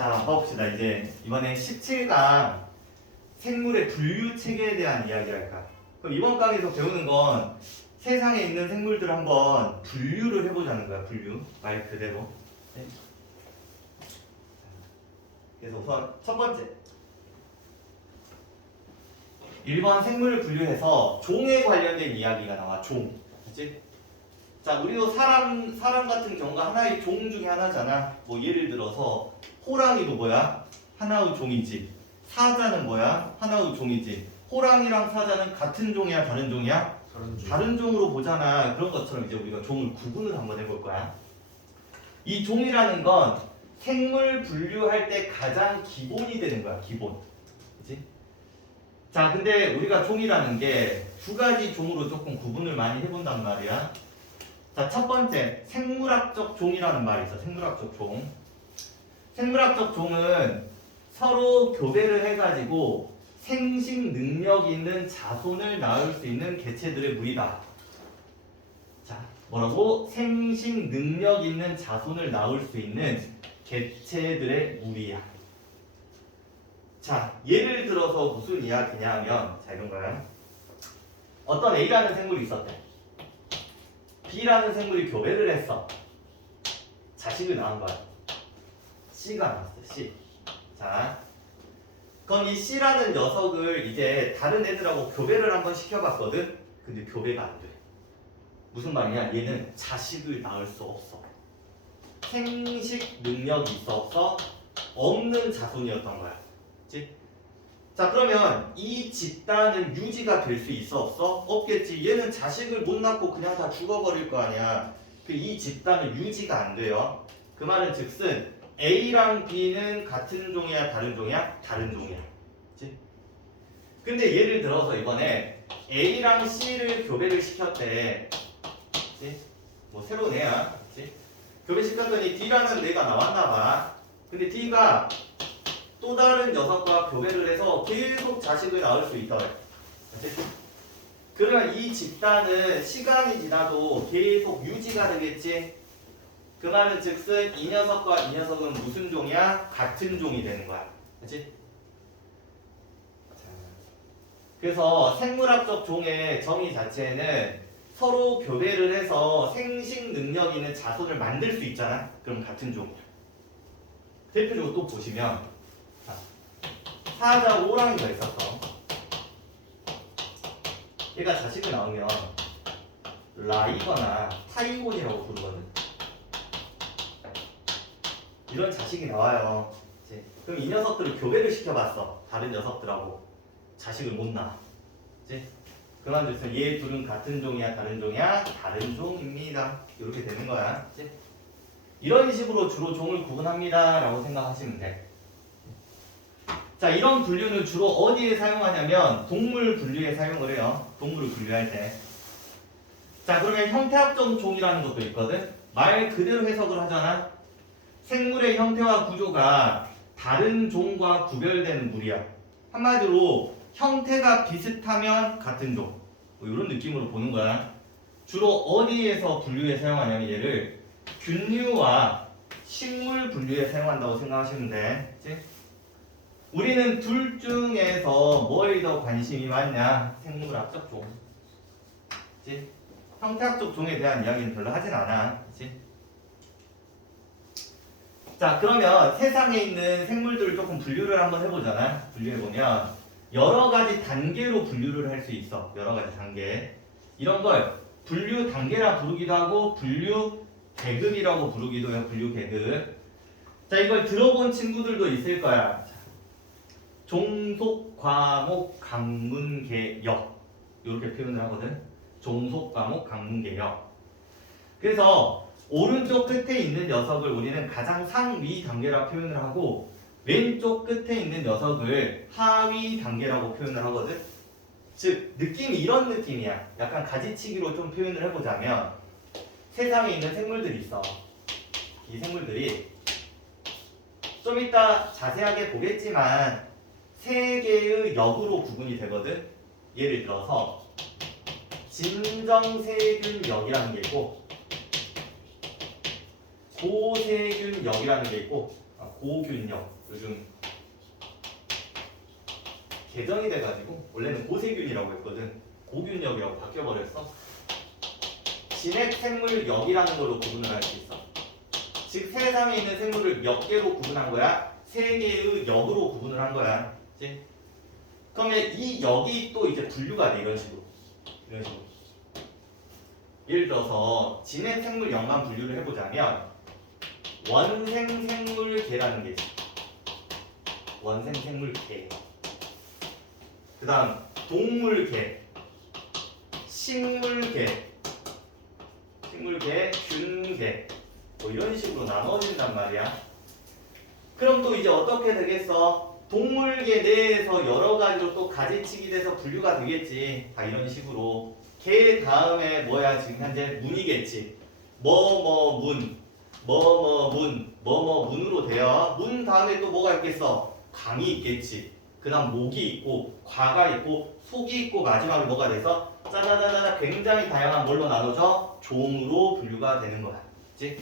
자, 봐봅시다. 이제 이번에 17강 생물의 분류 체계에 대한 이야기 할까? 그럼 이번 강에서 배우는 건 세상에 있는 생물들을 한번 분류를 해보자는 거야. 분류. 말 그대로. 네. 그래서 우선 첫 번째 1번 생물을 분류해서 종에 관련된 이야기가 나와. 종. 그치? 자, 우리도 사람 같은 경우가 하나의 종 중에 하나잖아. 뭐 예를 들어서 호랑이도 뭐야? 하나의 종이지. 사자는 뭐야? 하나의 종이지. 호랑이랑 사자는 같은 종이야, 다른 종이야? 다른 종으로 보잖아. 그런 것처럼 이제 우리가 종을 구분을 한번 해볼 거야. 이 종이라는 건 생물 분류할 때 가장 기본이 되는 거야. 기본. 그치? 자, 근데 우리가 종이라는 게 두 가지 종으로 조금 구분을 많이 해본단 말이야. 자, 첫 번째 생물학적 종이라는 말이 있어. 생물학적 종. 생물학적 종은 서로 교배를 해가지고 생식 능력 있는 자손을 낳을 수 있는 개체들의 무리다. 자, 뭐라고? 생식 능력 있는 자손을 낳을 수 있는 개체들의 무리야. 자, 예를 들어서 무슨 이야기냐면, 자, 이런 거야. 어떤 A라는 생물이 있었대. B라는 생물이 교배를 했어. 자식을 낳은 거야. C가 나왔어. C. 자, 그럼 이 C라는 녀석을 이제 다른 애들하고 교배를 한번 시켜봤거든. 근데 교배가 안 돼. 무슨 말이냐? 얘는 자식을 낳을 수 없어. 생식 능력이 있어 없어? 없는 자손이었던 거야. 그치? 자, 그러면 이 집단은 유지가 될 수 있어 없어? 없겠지. 얘는 자식을 못 낳고 그냥 다 죽어버릴 거 아니야. 이 집단은 유지가 안 돼요. 그 말은 즉슨 A랑 B는 같은 종이야, 다른 종이야? 다른 종이야. 그치? 근데 예를 들어서 이번에 A랑 C를 교배를 시켰대. 그치? 뭐 새로운 애야. 그치? 교배시켰더니 D라는 애가 나왔나 봐. 근데 D가 또 다른 녀석과 교배를 해서 계속 자식을 낳을 수 있다. 그치? 그러면 이 집단은 시간이 지나도 계속 유지가 되겠지? 그 말은 즉슨 이 녀석과 이 녀석은 무슨 종이야? 같은 종이 되는 거야. 그치? 그래서 생물학적 종의 정의 자체는 서로 교배를 해서 생식 능력 있는 자손을 만들 수 있잖아? 그럼 같은 종이야. 대표적으로 또 보시면 사자 호랑이가 있었어. 얘가 자식을 낳으면 라이거나 타이곤이라고 부르거든. 이런 자식이 나와요. 이제 그럼 이 녀석들을 교배를 시켜봤어. 다른 녀석들하고 자식을 못 낳아. 이제 그만 줬으면 얘 둘은 같은 종이야, 다른 종이야? 다른 종입니다. 이렇게 되는 거야. 이제 이런 식으로 주로 종을 구분합니다. 라고 생각하시면 돼. 자, 이런 분류는 주로 어디에 사용하냐면 동물 분류에 사용을 해요. 동물을 분류할 때. 자, 그러면 형태학적 종이라는 것도 있거든. 말 그대로 해석을 하잖아. 생물의 형태와 구조가 다른 종과 구별되는 무리야. 한마디로 형태가 비슷하면 같은 종. 뭐 이런 느낌으로 보는 거야. 주로 어디에서 분류에 사용하냐면 얘를 균류와 식물 분류에 사용한다고 생각하시면 돼. 그치? 우리는 둘 중에서 뭐에 더 관심이 많냐? 생물학적 종. 그치? 형태학적 종에 대한 이야기는 별로 하진 않아. 그치? 자, 그러면 세상에 있는 생물들을 조금 분류를 한번 해보잖아. 분류해보면 여러 가지 단계로 분류를 할 수 있어. 여러 가지 단계. 이런 걸 분류 단계라 부르기도 하고 분류 계급이라고 부르기도 해요. 분류 계급. 자, 이걸 들어본 친구들도 있을 거야. 종속, 과목, 강문, 계역 이렇게 표현을 하거든. 종속, 과목, 강문, 계역. 그래서 오른쪽 끝에 있는 녀석을 우리는 가장 상위 단계라 표현을 하고 왼쪽 끝에 있는 녀석을 하위 단계라고 표현을 하거든. 즉 느낌이 이런 느낌이야. 약간 가지치기로 좀 표현을 해보자면 세상에 있는 생물들이 있어. 이 생물들이 좀 이따 자세하게 보겠지만 세 개의 역으로 구분이 되거든. 예를 들어서 진정세균역이라는 게 있고 고세균역이라는 게 있고 고균력. 요즘 개정이 돼가지고 원래는 고세균이라고 했거든. 고균력이라고 바뀌어버렸어. 진핵생물역이라는 걸로 구분을 할 수 있어. 즉 세상에 있는 생물을 몇 개로 구분한 거야? 세 개의 역으로 구분을 한 거야. 그치? 그러면 이 역이 또 이제 분류가 돼. 이런 식으로. 이런 식으로. 예를 들어서 진핵생물역만 분류를 해보자면 원생생물계라는 게 있어. 원생생물계. 그 다음 동물계, 식물계, 균계 뭐 이런 식으로 나눠진단 말이야. 그럼 또 이제 어떻게 되겠어? 동물계 내에서 여러 가지로 또 가지치기 돼서 분류가 되겠지. 다 이런 식으로. 개 다음에 뭐야? 지금 현재 문이겠지. 문, 문으로 돼요. 문 다음에 또 뭐가 있겠어? 강이 있겠지. 그 다음 목이 있고 과가 있고 속이 있고 마지막에 뭐가 돼서 짜자자자 굉장히 다양한 뭘로 나눠져? 종으로 분류가 되는 거야. 그치?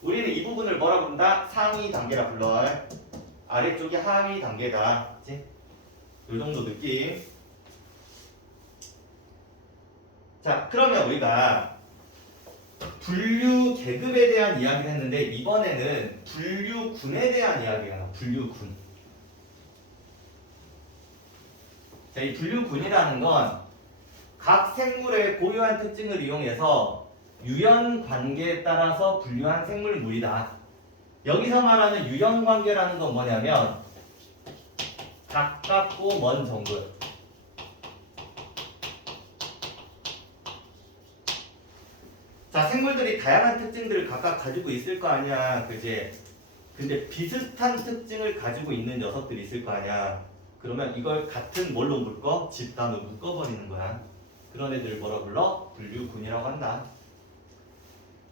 우리는 이 부분을 뭐라 부른다? 상위 단계라 불러. 아래쪽이 하위 단계다. 그치? 요 정도 느낌. 자, 그러면 우리가 분류 계급에 대한 이야기를 했는데 이번에는 분류군에 대한 이야기가 나와. 분류군. 자, 이 분류군이라는 건 각 생물의 고유한 특징을 이용해서 유연 관계에 따라서 분류한 생물물이다. 여기서 말하는 유연 관계라는 건 뭐냐면 가깝고 먼 정글. 자, 생물들이 다양한 특징들을 각각 가지고 있을 거 아니야. 그지? 근데 비슷한 특징을 가지고 있는 녀석들이 있을 거 아니야. 그러면 이걸 같은 뭘로 묶어? 집단으로 묶어버리는 거야. 그런 애들 뭐라 불러? 분류군이라고 한다.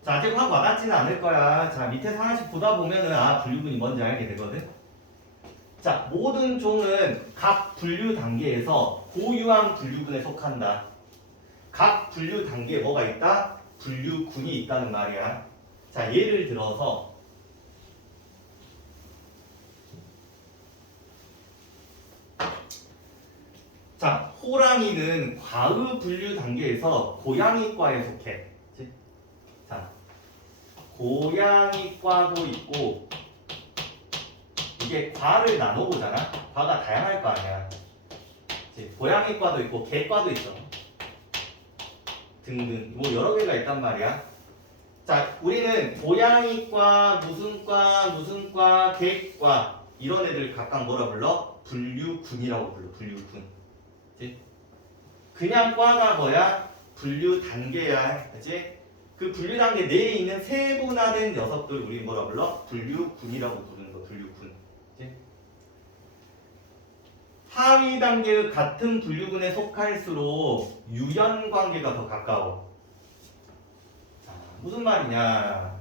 자, 아직 확 와닿지는 않을 거야. 자, 밑에서 하나씩 보다 보면은 분류군이 뭔지 알게 되거든. 자, 모든 종은 각 분류 단계에서 고유한 분류군에 속한다. 각 분류 단계에 뭐가 있다? 분류군이 있다는 말이야. 자, 예를 들어서 자, 호랑이는 과의 분류 단계에서 고양이과에 속해. 그치? 자, 고양이과도 있고 이게 과를 나눠보잖아. 과가 다양할 거 아니야. 그치? 고양이과도 있고 개과도 있어. 등등 뭐 여러 개가 있단 말이야. 자, 우리는 고양이과, 무슨 과, 개과 이런 애들 각각 뭐라 불러? 분류군이라고 불러. 분류군. 그치? 그냥 과가 뭐야? 분류 단계야. 그치? 그 분류 단계 내에 있는 세분화된 녀석들 우리 뭐라 불러? 분류군이라고 부르는 거. 분류군. 그치? 하위 단계의 같은 분류군에 속할수록 유연 관계가 더 가까워. 자, 무슨 말이냐?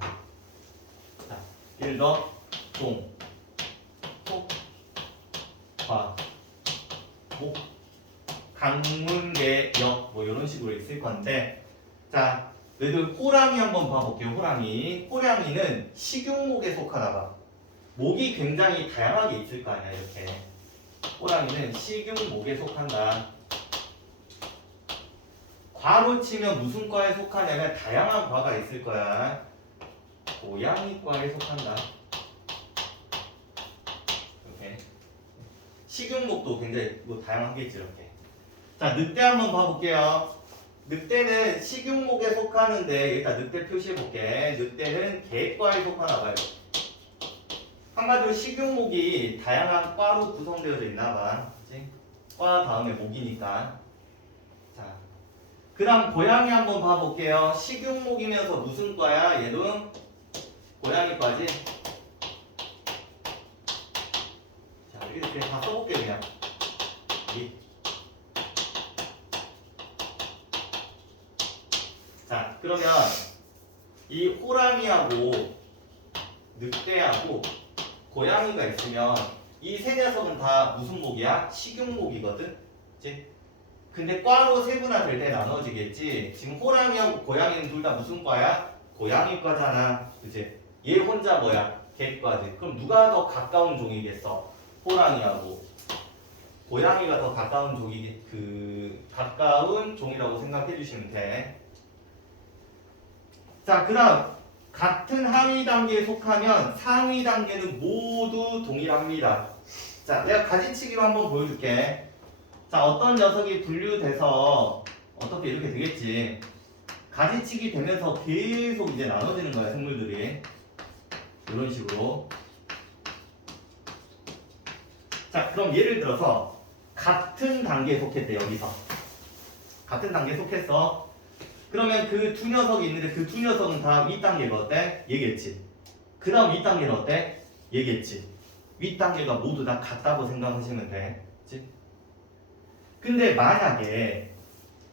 자, 예를 들어 종, 속, 과, 목, 강문계, 역 뭐 이런 식으로 있을 건데, 자, 너희들 호랑이 한번 봐볼게요. 호랑이는 식용목에 속하나 봐. 목이 굉장히 다양하게 있을 거 아니야. 이렇게 호랑이는 식용목에 속한다. 과로 치면 무슨 과에 속하냐면 다양한 과가 있을 거야. 고양이과에 속한다. 이렇게 식용목도 굉장히 뭐 다양하겠지. 이렇게. 자, 늑대 한번 봐볼게요. 늑대는 식용목에 속하는데 일단 늑대 표시해볼게. 늑대는 개과에 속하나 봐요. 한마디로 식용목이 다양한 과로 구성되어져 있나봐. 그치? 과 다음에 목이니까. 자, 그 다음 고양이 한번 봐볼게요. 식용목이면서 무슨 과야? 얘도 고양이과지? 자, 이렇게 다 써볼게 그냥. 자, 그러면 이 호랑이하고 늑대하고 고양이가 있으면 이 세 녀석은 다 무슨 목이야? 식용목이거든? 그치? 근데 과로 세분화될 때 나눠지겠지? 지금 호랑이하고 고양이는 둘 다 무슨 과야? 고양이과잖아. 그치? 얘 혼자 뭐야? 개과지. 그럼 누가 더 가까운 종이겠어? 호랑이하고. 고양이가 더 가까운 가까운 종이라고 생각해 주시면 돼. 자, 그 다음 같은 하위 단계에 속하면 상위 단계는 모두 동일합니다. 자, 내가 가지치기로 한번 보여줄게. 자, 어떤 녀석이 분류돼서 어떻게 이렇게 되겠지. 가지치기 되면서 계속 이제 나눠지는 거야, 생물들이. 이런 식으로. 자, 그럼 예를 들어서 같은 단계에 속했대, 여기서. 같은 단계에 속했어. 그러면 그 두 녀석이 있는데 그 두 녀석은 다 윗단계가 어때? 얘겠지. 그 다음 윗단계는 어때? 얘겠지. 윗단계가 모두 다 같다고 생각하시면 돼. 그치? 근데 만약에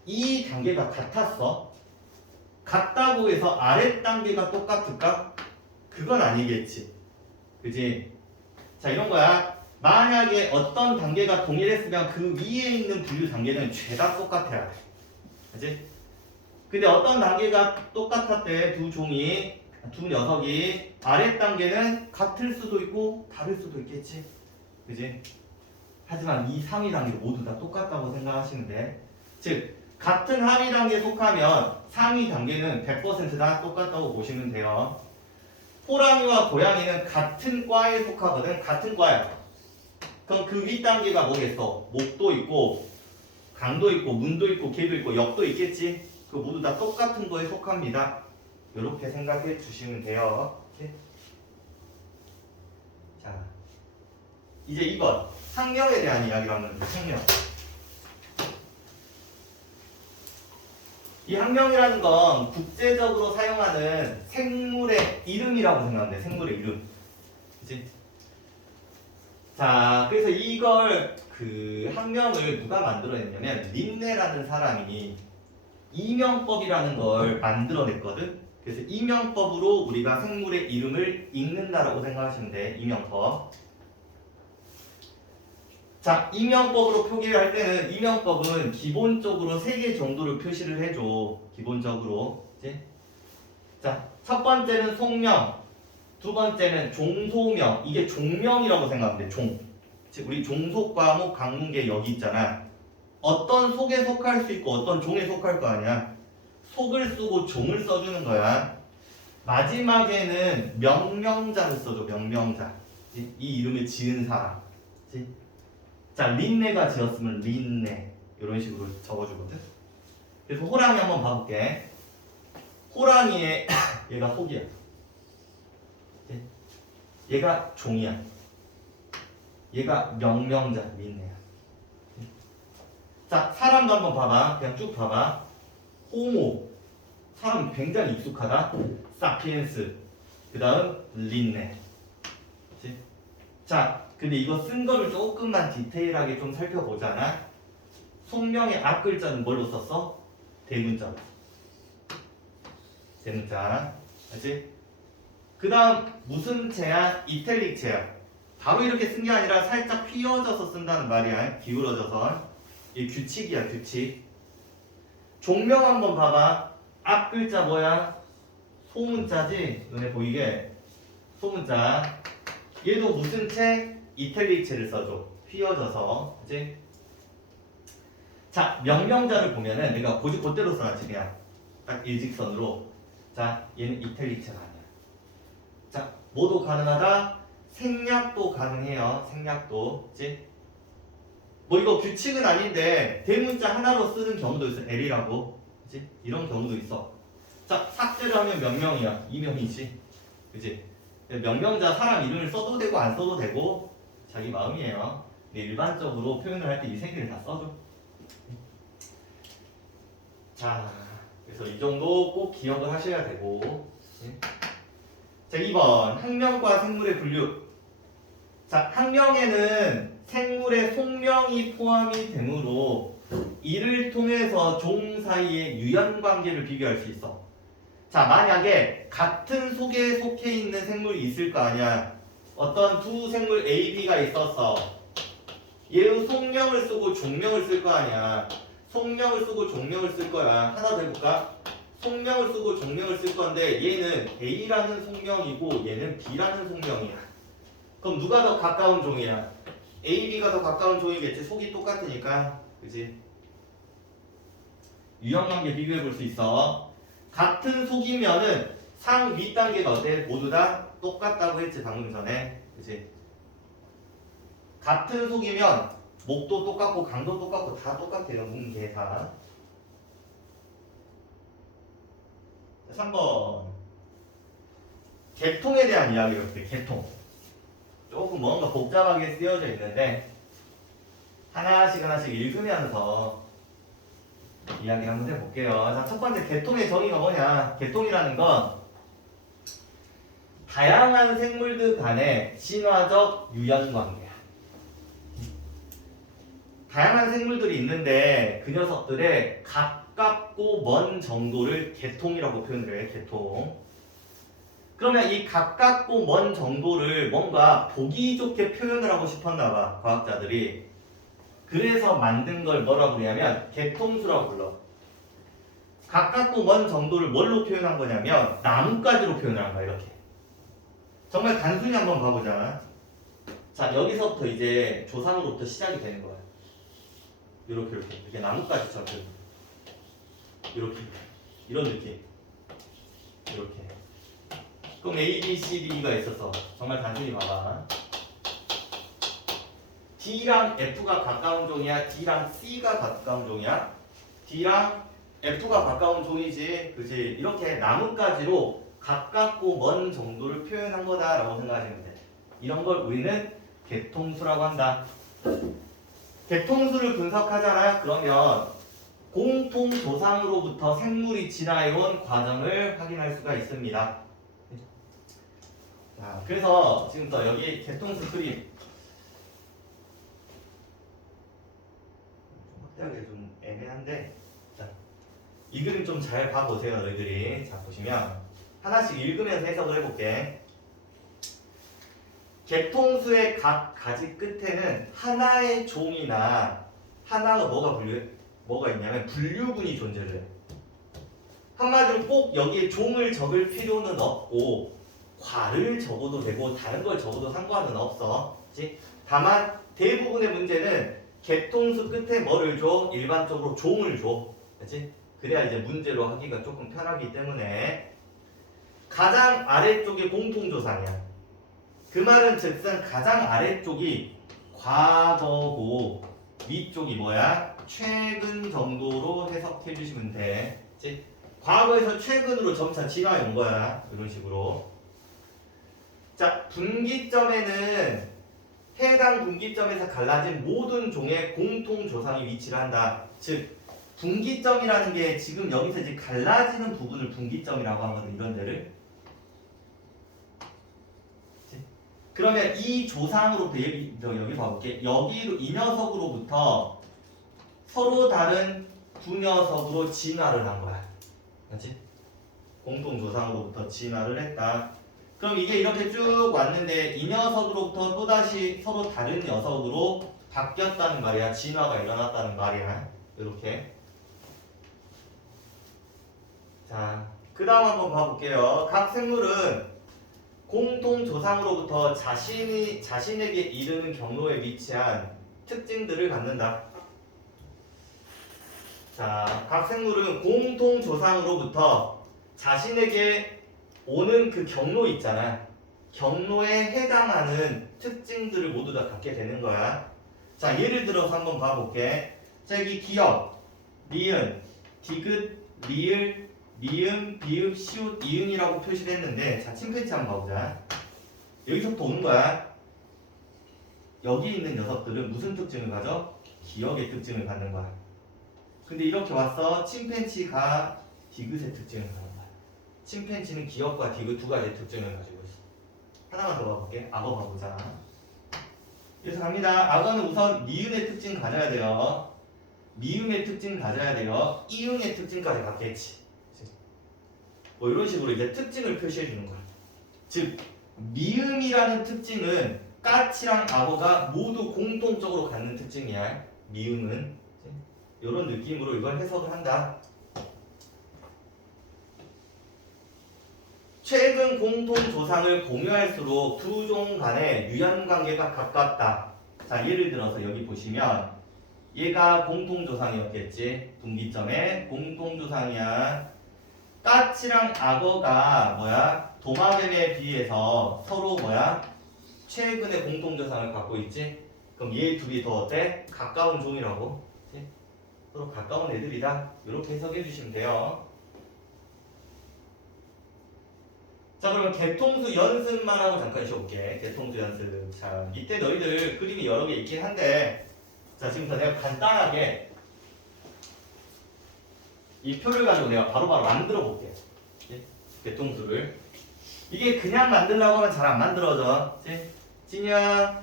이 단계가 같았어? 같다고 해서 아랫단계가 똑같을까? 그건 아니겠지. 그지? 자, 이런 거야. 만약에 어떤 단계가 동일했으면 그 위에 있는 분류 단계는 죄다 똑같아야 돼. 그지? 근데 어떤 단계가 똑같았대, 두 녀석이. 아랫단계는 같을 수도 있고 다를 수도 있겠지. 그지? 하지만 이 상위 단계 모두 다 똑같다고 생각하시면 돼. 즉, 같은 하위 단계에 속하면 상위 단계는 100%다 똑같다고 보시면 돼요. 호랑이와 고양이는 같은 과에 속하거든. 같은 과야. 그럼 그 윗단계가 뭐겠어? 목도 있고 강도 있고 문도 있고 개도 있고 역도 있겠지. 그 모두 다 똑같은 거에 속합니다. 이렇게 생각해 주시면 돼요. 이렇게. 자, 이제 2번 학명에 대한 이야기를 하면 돼. 학명. 이 학명이라는 건 국제적으로 사용하는 생물의 이름이라고 생각하면 돼. 생물의 이름. 그치? 자, 그래서 이걸 학명을 누가 만들어냈냐면 린네라는 사람이 이명법이라는 걸 만들어냈거든. 그래서 이명법으로 우리가 생물의 이름을 읽는다라고 생각하시면 돼. 이명법. 자, 이명법으로 표기를 할 때는 이명법은 기본적으로 3개 정도를 표시를 해줘. 기본적으로. 그치? 자, 첫 번째는 속명, 두 번째는 종소명. 이게 종명이라고 생각하면 돼. 종. 즉 우리 종속 과목 강문계 여기 있잖아. 어떤 속에 속할 수 있고 어떤 종에 속할 거 아니야. 속을 쓰고 종을 써주는 거야. 마지막에는 명명자를 써줘. 명명자. 그치? 이 이름을 지은 사람. 그치? 자, 린네가 지었으면 린네. 이런 식으로 적어주거든. 그래서 호랑이 한번 봐볼게. 호랑이의 얘가 속이야. 얘가 종이야. 얘가 명명자, 린네야. 자, 사람도 한번 봐봐. 그냥 쭉 봐봐. 호모. 사람 굉장히 익숙하다. 사피엔스. 그 다음 린네. 그치? 자, 근데 이거 쓴 거를 조금만 디테일하게 좀 살펴보자나. 속명의 앞 글자는 뭘로 썼어? 대문자로. 대문자. 알지? 그 다음 무슨 체야? 이탈릭 체야. 바로 이렇게 쓴 게 아니라 살짝 휘어져서 쓴다는 말이야. 기울어져서. 이 규칙이야, 규칙. 종명 한번 봐봐. 앞 글자 뭐야? 소문자지? 눈에 보이게. 소문자. 얘도 무슨 체? 이탈릭 체를 써줘. 휘어져서. 그치? 자, 명명자를 보면은 내가 그대로 써놨지, 그냥. 딱 일직선으로. 자, 얘는 이탈릭 체가 아니야. 자, 뭐도 가능하다? 생략도 가능해요. 생략도. 그치? 뭐 이거 규칙은 아닌데 대문자 하나로 쓰는 경우도 있어. L이라고. 그치? 이런 경우도 있어. 자, 삭제를 하면 몇 명이야? 2명이지. 그치? 명명자 사람 이름을 써도 되고 안 써도 되고 자기 마음이에요. 근데 일반적으로 표현을 할 때 이 3개를 다 써줘. 자, 그래서 이 정도 꼭 기억을 하셔야 되고. 자, 2번 학명과 생물의 분류. 자, 학명에는 생물의 속명이 포함이 되므로 이를 통해서 종 사이의 유연관계를 비교할 수 있어. 자, 만약에 같은 속에 속해 있는 생물이 있을 거 아니야. 어떤 두 생물 A, B가 있었어. 얘의 속명을 쓰고 종명을 쓸 거 아니야. 속명을 쓰고 종명을 쓸 거야. 하나 더 해볼까? 속명을 쓰고 종명을 쓸 건데 얘는 A라는 속명이고 얘는 B라는 속명이야. 그럼 누가 더 가까운 종이야? A, B가 더 가까운 종이겠지. 속이 똑같으니까. 그지? 유형관계 비교해 볼 수 있어. 같은 속이면은 상, 위 단계가 어때? 모두 다 똑같다고 했지 방금 전에. 그지? 같은 속이면 목도 똑같고 강도 똑같고 다 똑같아요. 문계 다. 3번. 개통에 대한 이야기를 볼게요. 개통. 조금 뭔가 복잡하게 쓰여져 있는데 하나씩 읽으면서 이야기를 한번 해볼게요. 자, 첫 번째 개통의 정의가 뭐냐? 개통이라는 건 다양한 생물들 간의 친화적 유연관계야. 다양한 생물들이 있는데 그 녀석들의 가깝고 먼 정도를 개통이라고 표현을 해. 개통. 그러면 이 가깝고 먼 정도를 뭔가 보기 좋게 표현을 하고 싶었나 봐. 과학자들이. 그래서 만든 걸 뭐라고 그러냐면 개통수라고 불러. 가깝고 먼 정도를 뭘로 표현한 거냐면 나뭇가지로 표현을 한 거야. 이렇게. 정말 단순히 한번 봐보자. 자, 여기서부터 이제 조상으로부터 시작이 되는 거야. 이렇게 이게 나뭇가지처럼 이렇게 이런 느낌. 이렇게. 그럼 A, B, C, D가 있어서 정말 단순히 봐봐. D랑 F가 가까운 종이야? D랑 C가 가까운 종이야? D랑 F가 가까운 종이지. 그치? 이렇게 나뭇가지로 가깝고 먼 정도를 표현한 거다라고 생각하시면 돼. 이런 걸 우리는 개통수라고 한다. 개통수를 분석하잖아요. 그러면 공통 조상으로부터 생물이 진화해온 과정을 확인할 수가 있습니다. 자, 그래서 지금부터 여기 개통수 그림 좀 확대하기 좀 애매한데, 자, 이 그림 좀 잘 봐보세요, 너희들이. 자, 보시면 하나씩 읽으면서 해석을 해볼게. 개통수의 각 가지 끝에는 하나의 종이나 하나가 뭐가 있냐면 분류군이 존재를 해. 한마디로 꼭 여기에 종을 적을 필요는 없고 과를 적어도 되고 다른 걸 적어도 상관은 없어. 그치? 다만 대부분의 문제는 개통수 끝에 뭐를 줘? 일반적으로 종을 줘. 그치? 그래야 이제 문제로 하기가 조금 편하기 때문에 가장 아래쪽이 공통조상이야. 그 말은 즉슨 가장 아래쪽이 과거고 위쪽이 뭐야? 최근 정도로 해석해 주시면 돼. 그치? 과거에서 최근으로 점차 진화해 온 거야. 이런 식으로. 자, 분기점에는 해당 분기점에서 갈라진 모든 종의 공통 조상이 위치를 한다. 즉, 분기점이라는 게 지금 여기서 이제 갈라지는 부분을 분기점이라고 하거든. 이런 데를. 그러면 이 조상으로부터 여기 봐볼게. 여기로 이 녀석으로부터 서로 다른 두 녀석으로 진화를 한 거야. 그렇지? 공통 조상으로부터 진화를 했다. 그럼 이게 이렇게 쭉 왔는데 이 녀석으로부터 또다시 서로 다른 녀석으로 바뀌었다는 말이야. 진화가 일어났다는 말이야. 이렇게. 자, 그 다음 한번 봐볼게요. 각 생물은 공통 조상으로부터 자신에게 이르는 경로에 위치한 특징들을 갖는다. 자, 각 생물은 공통 조상으로부터 자신에게 오는 그 경로 있잖아. 경로에 해당하는 특징들을 모두 다 갖게 되는 거야. 자, 예를 들어서 한번 봐볼게. 자, 여기 기역, 니은, 디귿, 리을, 미음, 비읍, 시옷, 이응이라고 표시를 했는데, 자, 침팬지 한번 봐보자. 여기서부터 오는 거야. 여기 있는 녀석들은 무슨 특징을 가져? 기역의 특징을 갖는 거야. 근데 이렇게 와서 침팬지가 디귿의 특징을 갖는 거야. 침팬지는 기역과 디귿 두 가지의 특징을 가지고 있어. 하나만 더 봐볼게. 악어 봐보자. 그래서 갑니다. 악어는 우선 니은의 특징 가져야 돼요. 미음의 특징 가져야 돼요. 이응의 특징까지 갖겠지. 뭐 이런 식으로 이제 특징을 표시해 주는 거야. 즉 미음이라는 특징은 까치랑 악어가 모두 공통적으로 갖는 특징이야. 미음은 이런 느낌으로 이걸 해석을 한다. 최근 공통 조상을 공유할수록 두 종 간의 유연 관계가 가깝다. 자, 예를 들어서 여기 보시면 얘가 공통 조상이었겠지. 분기점의 공통 조상이야. 까치랑 악어가 뭐야? 도마뱀에 비해서 서로 뭐야? 최근의 공통 조상을 갖고 있지. 그럼 얘 둘이 더 어때? 가까운 종이라고. 그치? 서로 가까운 애들이다. 이렇게 해석해 주시면 돼요. 자, 그러면 개통수 연습만 하고 잠깐 쉬어볼게. 개통수 연습. 자, 이때 너희들 그림이 여러 개 있긴 한데, 자, 지금부터 내가 간단하게 이 표를 가지고 내가 바로바로 만들어 볼게. 개통수를. 이게 그냥 만들려고 하면 잘 안 만들어져. 진이야.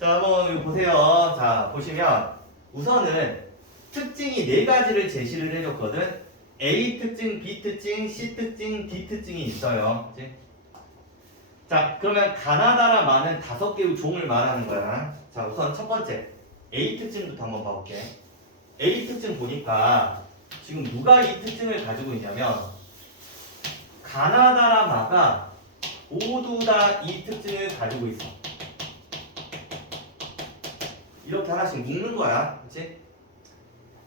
자, 한번 이거 보세요. 자, 보시면 우선은 특징이 네 가지를 제시를 해줬거든. A 특징, B 특징, C 특징, D 특징이 있어요. 그치? 자, 그러면 가나다라마는 5개의 종을 말하는 거야. 자, 우선 첫 번째 A 특징부터 한번 봐볼게. A 특징 보니까 지금 누가 이 특징을 가지고 있냐면 가나다라마가 모두 다 이 특징을 가지고 있어. 이렇게 하나씩 묶는 거야. 그치?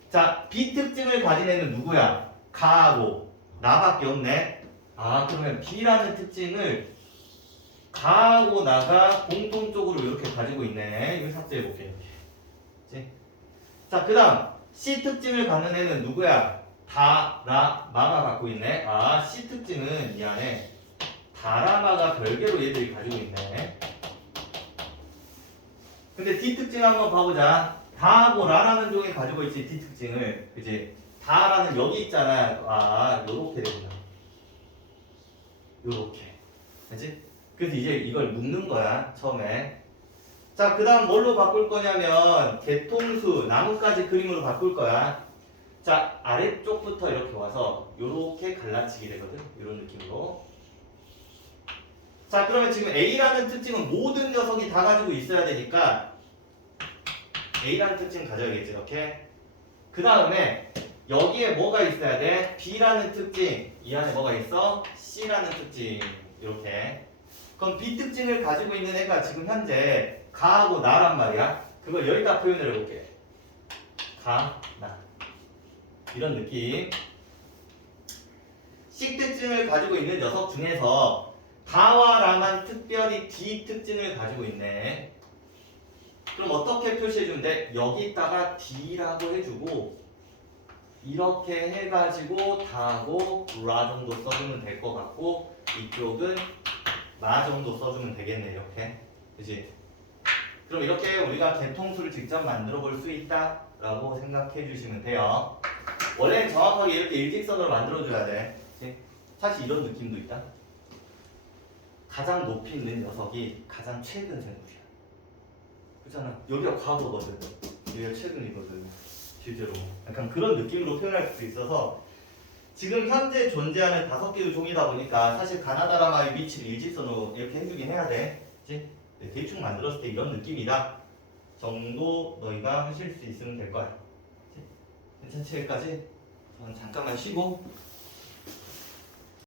자, B 특징을 가진 애는 누구야? 가하고 나밖에 없네. 아, 그러면 B라는 특징을 가하고 나가 공통적으로 이렇게 가지고 있네. 이거 삭제해 볼게요. 이렇게. 자, 그 다음 C 특징을 갖는 애는 누구야? 다라마가 갖고 있네. 아, C 특징은 이 안에 다라마가 별개로 얘들이 가지고 있네. 근데 D 특징 한번 봐보자. 다하고 라라는 종이 가지고 있지. D 특징을. 그치? 다라는 여기 있잖아. 아, 요렇게 됩니다. 요렇게. 그치? 그래서 이제 이걸 묶는 거야. 처음에. 자, 그 다음 뭘로 바꿀 거냐면 개통수, 나뭇가지 그림으로 바꿀 거야. 자, 아래쪽부터 이렇게 와서 요렇게 갈라치게 되거든. 이런 느낌으로. 자, 그러면 지금 A라는 특징은 모든 녀석이 다 가지고 있어야 되니까 A라는 특징 가져야겠지. 이렇게. 그 다음에 여기에 뭐가 있어야 돼? B라는 특징. 이 안에 뭐가 있어? C라는 특징. 이렇게. 그럼 B 특징을 가지고 있는 애가 지금 현재 가하고 나란 말이야. 그걸 여기다 표현을 해볼게. 가, 나. 이런 느낌. C 특징을 가지고 있는 녀석 중에서 다와 라만 특별히 D 특징을 가지고 있네. 그럼 어떻게 표시해주면 돼? 여기다가 D라고 해주고 이렇게 해가지고 다하고 라 정도 써주면 될 것 같고 이쪽은 마 정도 써주면 되겠네. 이렇게. 그치? 그럼 이렇게 우리가 개통수를 직접 만들어 볼 수 있다 라고 생각해 주시면 돼요. 원래는 정확하게 이렇게 일직선으로 만들어 줘야 돼. 그치? 사실 이런 느낌도 있다. 가장 높이 있는 녀석이 가장 최근 생물이야. 그렇잖아. 여기가 과거거든. 여기가 최근이거든. 실제로. 약간 그런 느낌으로 표현할 수 있어서 지금 현재 존재하는 5개의 종이다 보니까 사실 가나다라마의 위치를 일직선으로 이렇게 해주긴 해야 돼. 그치? 네, 대충 만들었을 때 이런 느낌이다 정도 너희가 하실 수 있으면 될 거야. 그치? 괜찮지? 여기까지? 저는 잠깐만 쉬고